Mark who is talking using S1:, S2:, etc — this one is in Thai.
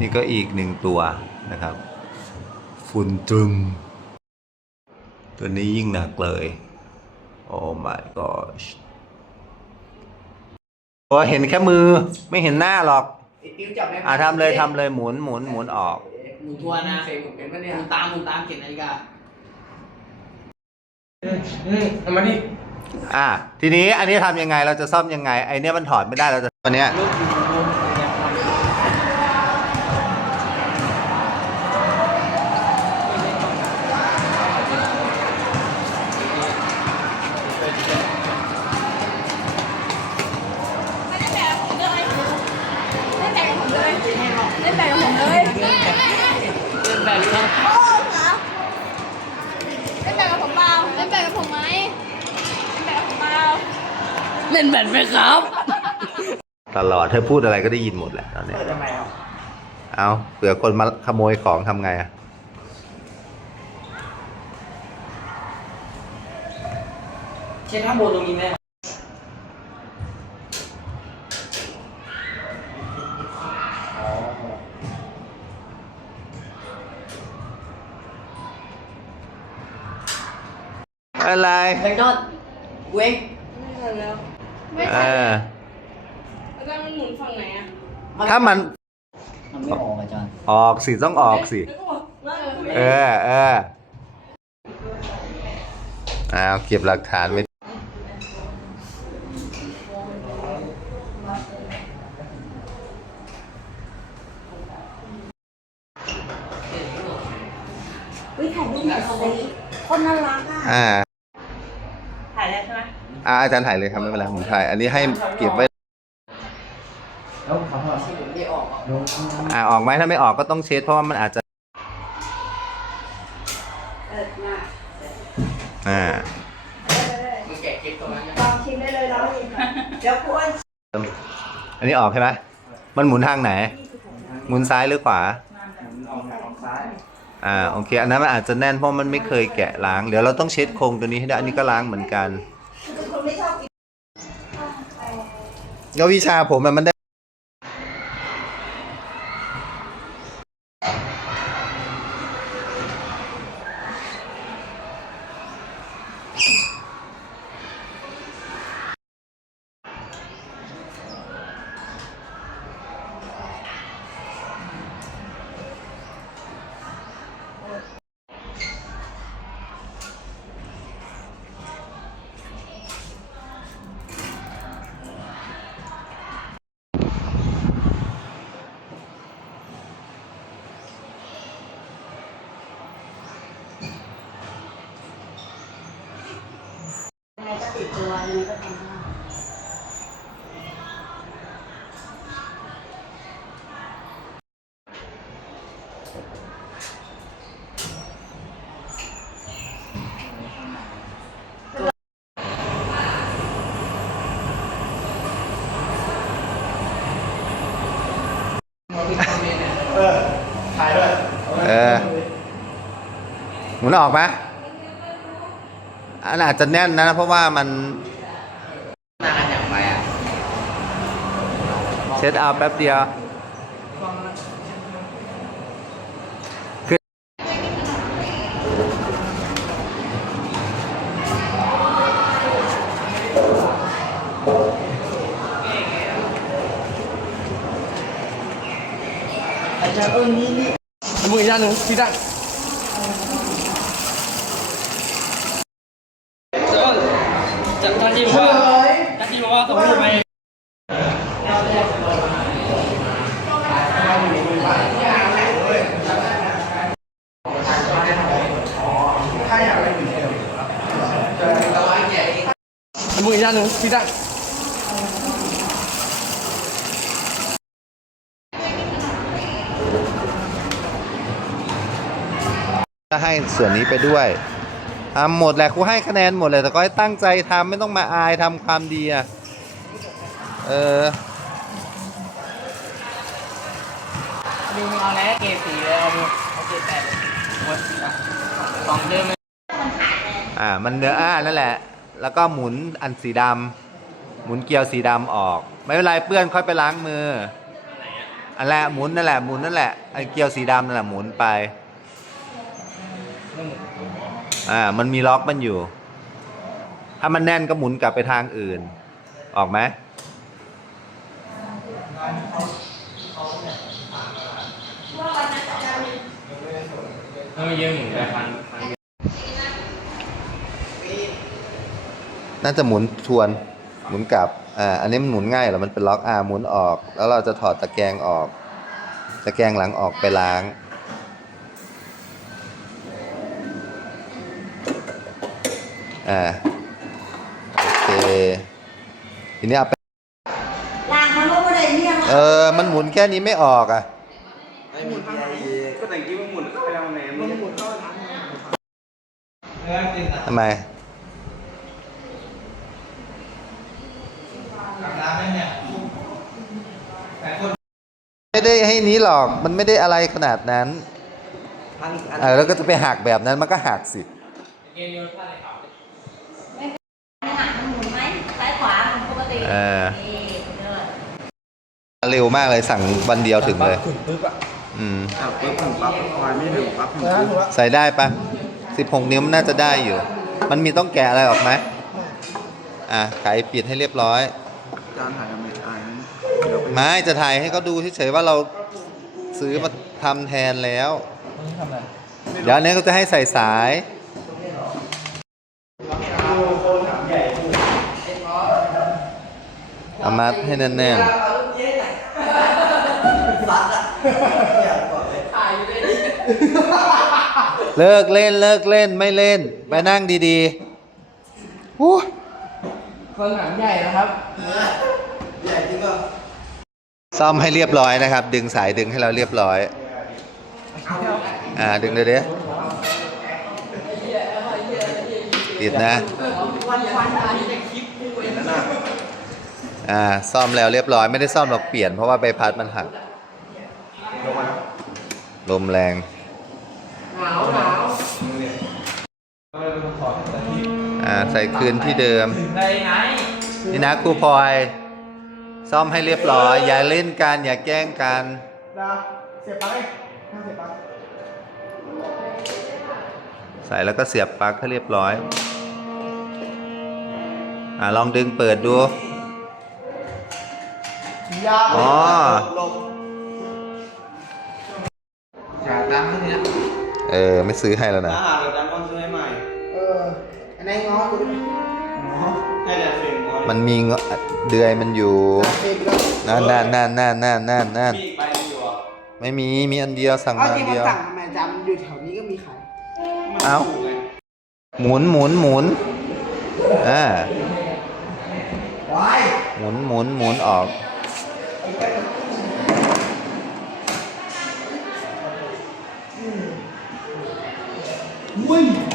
S1: นี่ก็อีกหนึ่งตัวนะครับ ฝุ่นจึมตัวนี้ยิ่งหนักเลยโอ้ my gosh โอ้เห็นแค่มือไม่เห็นหน้าหรอก
S2: ติ้วจับได้ไหม
S1: อ่าทำเลยทำเลยหมุนหมุนหมุนออก
S3: หมุนทัวร์นะ
S2: เฟรมผมเป็นปะ
S3: ห
S2: เนี่ย
S3: มุนตามหมุนตามเก็บนาฬิกา
S2: อืมเอามาดิ
S1: อ่าทีนี้อันนี้ทำยังไงเราจะซ่อมยังไง ไอเนี้ยมันถอดไม่ได้เราจะตัวเนี้ย
S3: ลูกอยู่บนเนี่ยมัน
S4: ไม่ได้แบ่งผมเลยไม่ได้แบ่งผมเลยไม่ได้แบ่งผมเลย
S3: เดินแบบนี้
S4: โอ้เหรอไม่แบ่งกับผมเปล่าไม่แบ่งกับผมไหมไม่แบ่งกับผมเปล่า
S3: เล่นแบบไหมครับ
S1: ตลอดเธอพูดอะไรก็ได้ยินหมดแหละตอนเนี้ย
S2: เปิดทำไมครับ
S1: เอาเผื่อคนมาขโมยของทำไงอะ
S3: เช็ดข้างบนตรงนี้ไหม
S1: อะไร
S3: แบงค์ดอนเว้ง
S4: ไม่ทันแล้วไม่
S1: เอ
S4: ทัน
S1: อ
S4: แล้วก็มันหมุนฝั่งไหนอะ
S1: ถ้ามัน
S3: มันไม่ออกอาจารย์
S1: ออกสิต้องออกสิ
S4: แล้วก็บอกว่า
S1: เออเอออ้าวเก็บหลักฐานไว้
S4: วิถ่ายรูปหน่อยสิคนน่ารักอะ
S1: อ่า
S4: ถ่ายแล้วใช่ไหม
S1: อ่าอาจารย์ถ่ายเลยครับไม่เป็นไรผมถ่าย อันนี้ให้เก็บไว้
S2: แล้วขอโทษ
S3: ผมไม่ออก
S2: ลง
S1: อ่าออกไหมถ้าไม่ออกก็ต้องเช็ดเพราะว่ามันอาจจะ
S4: เออมา
S1: อ่า
S3: มึงแกะเก็บตรงนั้นนะ
S4: ลองชิมได้เลยแล้วเดี๋ยวคุณ
S1: อันนี้ออกใช่ไหมมันหมุนทางไหน หมุนซ้ายหรือขวา
S2: ออกออกซ้าย
S1: อ่าโอเค อันนั้นมันอาจจะแน่นเพราะมันไม่เคยแกะล้าง เดี๋ยวเราต้องเช็ดโครงตัวนี้ให้ได้ อันนี้ก็ล้างเหมือนกัน
S4: คนไม่ชอบกิน
S1: ก็วิชาผมอะมันได้
S4: ดตัวยังไงก็ทำได้
S1: เออ หมุนออกไหมอันอาจจะแน่นนะ เพราะว่ามันา
S3: นอย่างไรอะ
S1: เช็ดเอาแป๊บเดียวคือ
S3: อาจารย์เออนี่นี่
S2: มืออีกด้านหนึ่งที่ด้าน
S3: จากท่านที่บอกว่าท่านที่บอกว่าส่งรูป มา
S2: มืออีกด้านหนึ่งที่ด้าน
S1: จะให้ส่วนนี้ไปด้วยทำหมดแหละครูให้คะแนนหมดเลยแต่ก็ให้ตั้งใจทำไม่ต้องมาอายทำความดีอะเออ
S3: ดูมึงเอาแล้วเกรดสีเลยเอาเอาเกรดแปดเลยหมดอะสองเดิมเลย
S1: อ่ามันเนื้ออ่านั่นแหละ แล้วก็หมุนอันสีดำหมุนเกลียวสีดำออก ไม่เป็นไรเปื้อนค่อยไปล้างมือ อันแหละหมุนนั่นแหละหมุนนั่นแหละไอ้เกลียวสีดำนั่นแหละหมุนไปอ่า มันมีล็อกมันอยู่ ถ้ามันแน่นก็หมุนกลับไปทางอื่น ออกไหม
S3: ถ้าไม่เยอะหมุนไปพันพัน
S1: น่าจะหมุนทวน หมุนกลับ อ่า อันนี้มันหมุนง่ายเหรอ มันเป็นล็อกอ่าหมุนออก แล้วเราจะถอดตะแกรงออก ตะแกรงหลังออกไปล้าง อ่า โอเค ทีนี้เอาไป
S5: ล่างมันก็ไม่ได้เนี่ย
S1: เออ มันหมุนแค่นี้ไม่ออกอะ
S2: ก็ ทำไงมันหมุนเข้าทาง
S1: ทำไมไม่ได้ให้นี้หรอก มันไม่ได้อะไรขนาดนั้นเออแล้วก็จะไปหักแบบนั้นมันก็หักสิ
S3: เกมโยนผ้าในเขา
S5: หักมันหมุนไหมซ้ายขวามันปกติ
S1: เออ
S5: นี่เลิศ
S1: เร็วมากเลยสั่งวันเดียวถึงเลย
S2: ถึงปุ๊บ อะ
S1: อืม
S2: อะปุ๊บถึงปั๊บคอยไม่ถึงปั๊บถึงปุ๊บ
S1: ใส่ได้ปะสิบหกนิ้วมันน่าจะได้อยู่ มันมีต้องแกะอะไรออกไหมอะไขปิดให้เรียบร้อย
S2: จานถ่ายอเมริกา
S1: ไม่จะถ่ายให้เขาดูเฉยๆว่าเราซื้อมาทำแทนแล้ว เดี๋ยวอันนี้ก็จะให้ใส่สาย เอามัดให้แน่นๆ เลิกเล่นเลิกเล่นไม่เล่น ไปนั่งดีๆอู้
S3: เครื่องหนังใหญ่นะครับ
S1: ซ่อมให้เรียบร้อยนะครับ ดึงสายดึงให้เราเรียบร้อย อ่า ดึงเลยเด้ติดนะ อ่า ซ่อมแล้วเรียบร้อยไม่ได้ซ่อมหรอกเปลี่ยนเพราะว่าใบพัดมันหัก ลมแรง อ่าใส่คืนที่เดิม
S3: ไปไหน
S1: นี่นะครูพลอย ซ่อมให้เรียบร้อย อย่าเล่นกัน อย่าแกล้งกัน
S2: เสียบไปเสียบไป
S1: ใส่แล้วก็เสียบปลั๊กให้เรียบร้อย อ่าลองดึงเปิดดู
S2: ยา
S1: อ๋อ
S2: ลงอยากดังที่เนี้ย
S1: เออ ไม่ซื้อให้แล้วนะ
S2: อาหารเราดังต้องซื้อให้ใหม่ เอออันไหนง้อกูดิง้อให้แต่เฟรมง้อ
S1: มันมีเงาะเดือยมันอยู่
S2: เฟรมก็
S1: นั่นนั่นนั่นนั่นนั่นนั่นนั่น
S2: มีอีกใบหนึงอยู่อะ
S1: ไม่มีมีอันเดียวสั่ง
S6: เอา
S1: มา
S6: จริ
S1: อั
S6: ง
S1: น
S6: มัน
S1: เดียว
S6: สั่งทำไมจำอยู่แถวนี้ก็มีขาย
S2: มัน
S1: เอ้า
S2: ถูกไง
S1: หมุนหมุนหมุนอ่าหมุนหมุนหมุนออก
S2: อุ้ ย